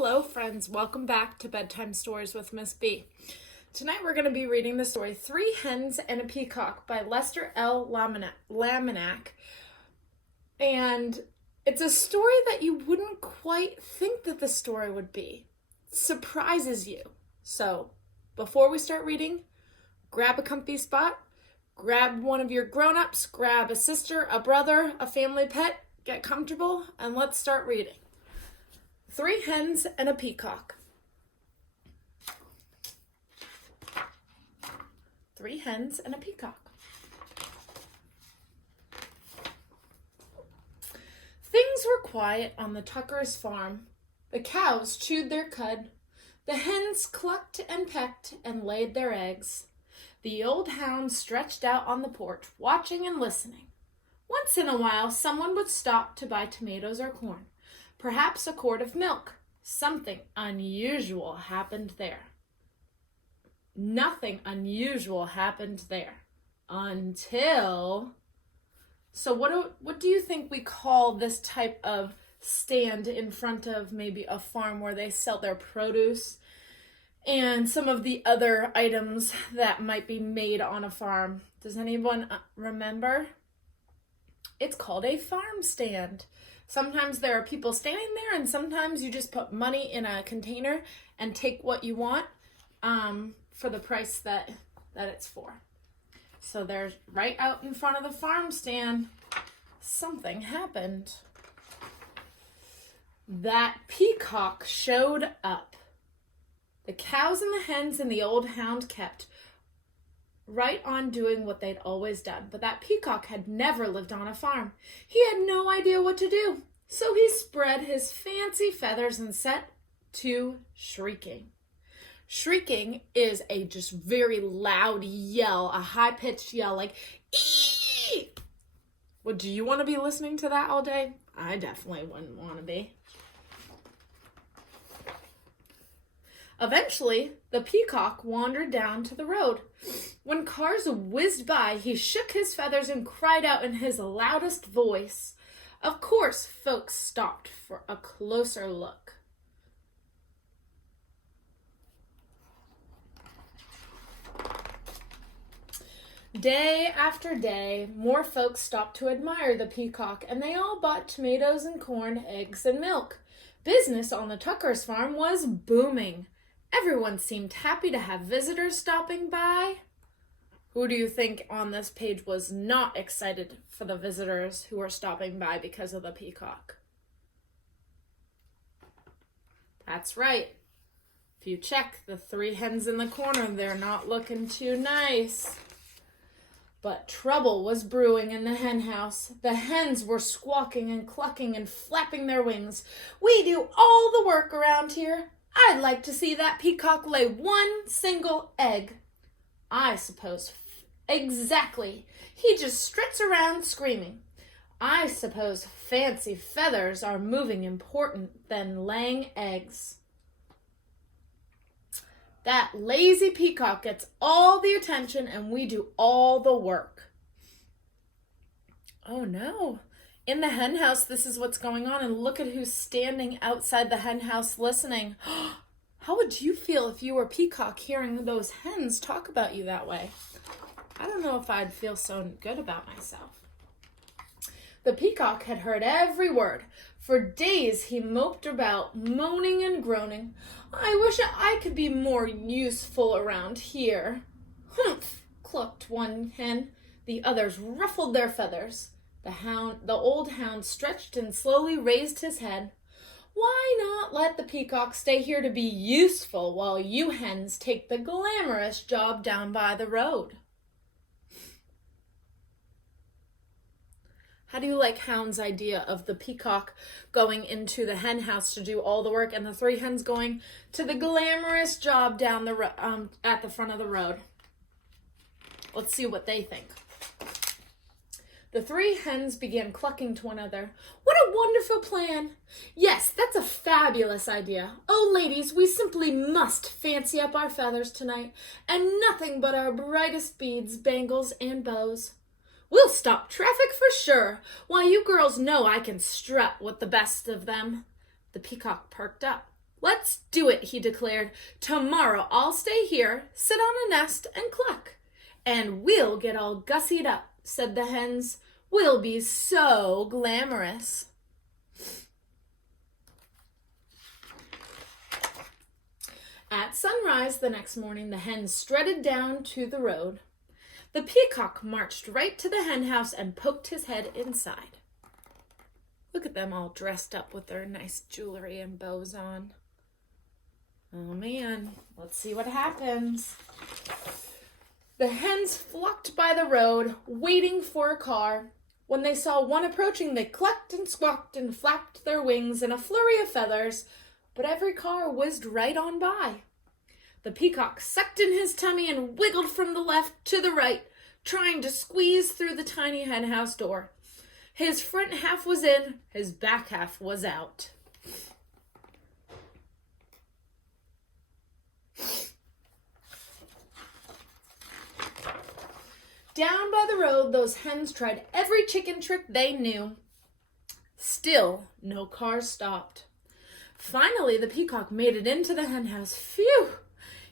Hello friends, welcome back to Bedtime Stories with Miss B. Tonight we're going to be reading the story Three Hens and a Peacock by Lester L. Laminack. And it's a story that you wouldn't quite think that the story would be. It surprises you. So before we start reading, grab a comfy spot, grab one of your grown-ups, grab a sister, a brother, a family pet, get comfortable, and let's start reading. Three Hens and a Peacock. Three Hens and a Peacock. Things were quiet on the Tuckers' farm. The cows chewed their cud. The hens clucked and pecked and laid their eggs. The old hound stretched out on the porch, watching and listening. Once in a while, someone would stop to buy tomatoes or corn. Perhaps a quart of milk. Something unusual happened there. Nothing unusual happened there until... So what do you think we call this type of stand in front of maybe a farm where they sell their produce and some of the other items that might be made on a farm? Does anyone remember? It's called a farm stand. Sometimes there are people standing there, and sometimes you just put money in a container and take what you want for the price that it's for. So there's right out in front of the farm stand, something happened. That peacock showed up. The cows and the hens and the old hound kept right on doing what they'd always done. But that peacock had never lived on a farm. He had no idea what to do. So he spread his fancy feathers and set to shrieking. Shrieking is a just very loud yell, a high-pitched yell like, ee! Well, do you want to be listening to that all day? I definitely wouldn't want to be. Eventually, the peacock wandered down to the road. When cars whizzed by, he shook his feathers and cried out in his loudest voice. Of course, folks stopped for a closer look. Day after day, more folks stopped to admire the peacock, and they all bought tomatoes and corn, eggs and milk. Business on the Tuckers' farm was booming. Everyone seemed happy to have visitors stopping by. Who do you think on this page was not excited for the visitors who were stopping by because of the peacock? That's right. If you check the three hens in the corner, they're not looking too nice. But trouble was brewing in the hen house. The hens were squawking and clucking and flapping their wings. We do all the work around here. I'd like to see that peacock lay one single egg. I suppose exactly. He just struts around screaming. I suppose fancy feathers are moving important than laying eggs. That lazy peacock gets all the attention and we do all the work. Oh no. In the hen house, this is what's going on, and look at who's standing outside the hen house listening. How would you feel if you were Peacock hearing those hens talk about you that way? I don't know if I'd feel so good about myself. The peacock had heard every word. For days he moped about, moaning and groaning. I wish I could be more useful around here. Humph, clucked one hen. The others ruffled their feathers. The old hound stretched and slowly raised his head. Why not let the peacock stay here to be useful while you hens take the glamorous job down by the road? How do you like Hound's idea of the peacock going into the hen house to do all the work and the three hens going to the glamorous job down the at the front of the road? Let's see what they think. The three hens began clucking to one another. What a wonderful plan! Yes, that's a fabulous idea. Oh, ladies, we simply must fancy up our feathers tonight, and nothing but our brightest beads, bangles, and bows. We'll stop traffic for sure. Why, you girls know I can strut with the best of them. The peacock perked up. "Let's do it," he declared. "Tomorrow I'll stay here, sit on a nest, and cluck. And we'll get all gussied up," said the hens. "We'll be so glamorous." At sunrise the next morning, the hens strutted down to the road. The peacock marched right to the hen house and poked his head inside. Look at them all dressed up with their nice jewelry and bows on. Oh man, let's see what happens. The hens flocked by the road, waiting for a car. When they saw one approaching, they clucked and squawked and flapped their wings in a flurry of feathers, but every car whizzed right on by. The peacock sucked in his tummy and wiggled from the left to the right, trying to squeeze through the tiny hen house door. His front half was in, his back half was out. Down by the road, those hens tried every chicken trick they knew. Still, no car stopped. Finally, the peacock made it into the hen house. Phew!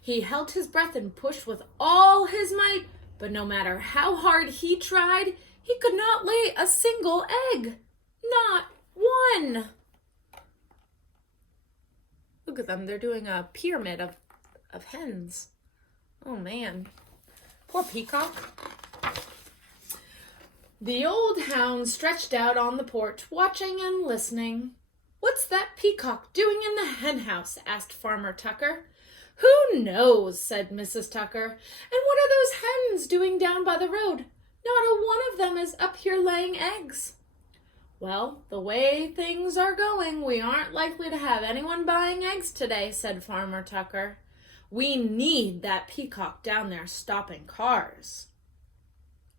He held his breath and pushed with all his might, but no matter how hard he tried, he could not lay a single egg. Not one. Look at them. They're doing a pyramid of hens. Oh, man. Poor peacock. The old hound stretched out on the porch, watching and listening. "What's that peacock doing in the hen house?" asked Farmer Tucker. "Who knows?" said Mrs. Tucker. "And what are those hens doing down by the road? Not a one of them is up here laying eggs." "Well, the way things are going, we aren't likely to have anyone buying eggs today," said Farmer Tucker. "We need that peacock down there stopping cars."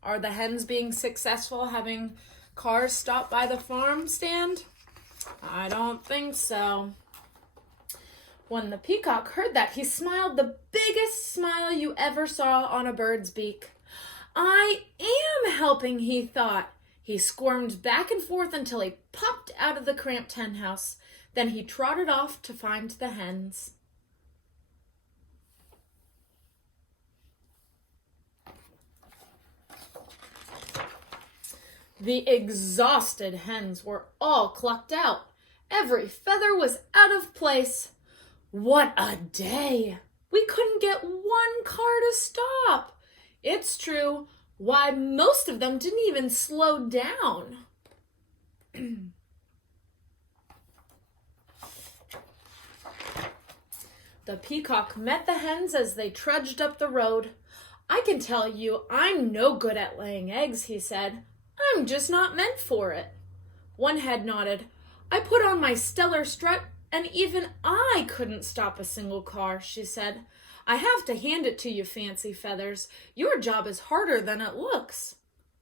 Are the hens being successful having cars stop by the farm stand? I don't think so. When the peacock heard that, he smiled the biggest smile you ever saw on a bird's beak. "I am helping," he thought. He squirmed back and forth until he popped out of the cramped hen house. Then he trotted off to find the hens. The exhausted hens were all clucked out. Every feather was out of place. What a day! We couldn't get one car to stop. It's true. Why, most of them didn't even slow down. The peacock met the hens as they trudged up the road. "I can tell you I'm no good at laying eggs," he said. "I'm just not meant for it." One head nodded. "I put on my stellar strut, and even I couldn't stop a single car," she said. "I have to hand it to you, Fancy Feathers. Your job is harder than it looks."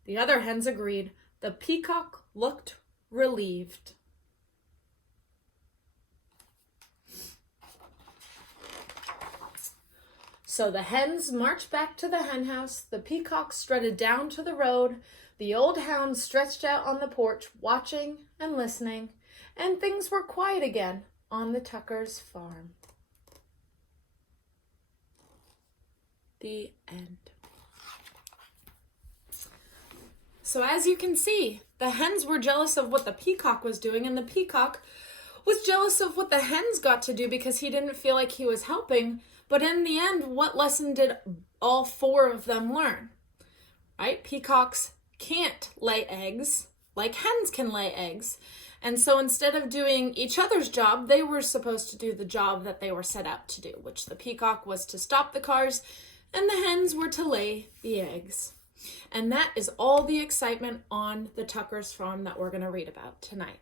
The other hens agreed. The peacock looked relieved. So the hens marched back to the hen house. The peacock strutted down to the road. The old hound stretched out on the porch, watching and listening, and things were quiet again on the Tuckers' farm. The end. So as you can see, the hens were jealous of what the peacock was doing, and the peacock was jealous of what the hens got to do because he didn't feel like he was helping. But in the end, what lesson did all four of them learn? Right? Peacocks can't lay eggs like hens can lay eggs. And so instead of doing each other's job, they were supposed to do the job that they were set out to do, which the peacock was to stop the cars and the hens were to lay the eggs. And that is all the excitement on the Tuckers farm that we're going to read about tonight.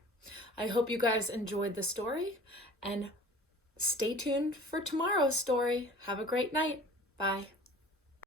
I hope you guys enjoyed the story, and stay tuned for tomorrow's story. Have a great night. Bye.